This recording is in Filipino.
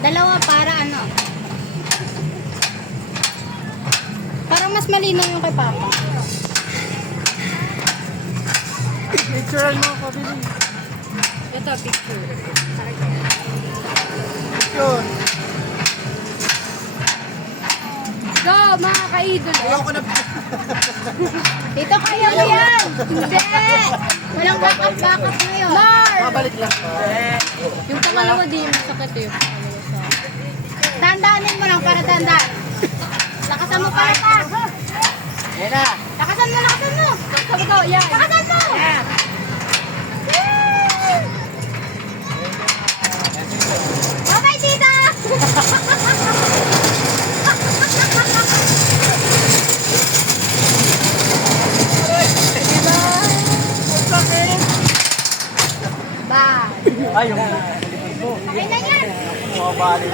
Dalawa para ano? Parang mas malinaw yung kay Papa. Picture mo ako, Billy. Ito, picture. Yun. Go, mga ka-idol. Ayaw ko na. Dito kayo yan. Hindi. Walang backup ngayon. Mabalik lang. Yung pangalawa di masakit yung pangalawa sa... Dandanin mo lang para dandan. Lakasan mo para pa. Yan na. Lakasan mo, lakasan mo. Sabi ko, yan. Lakasan mo. Yan. Okay, tita. Bye. Ay, yung... Okay na yan. Mabalik.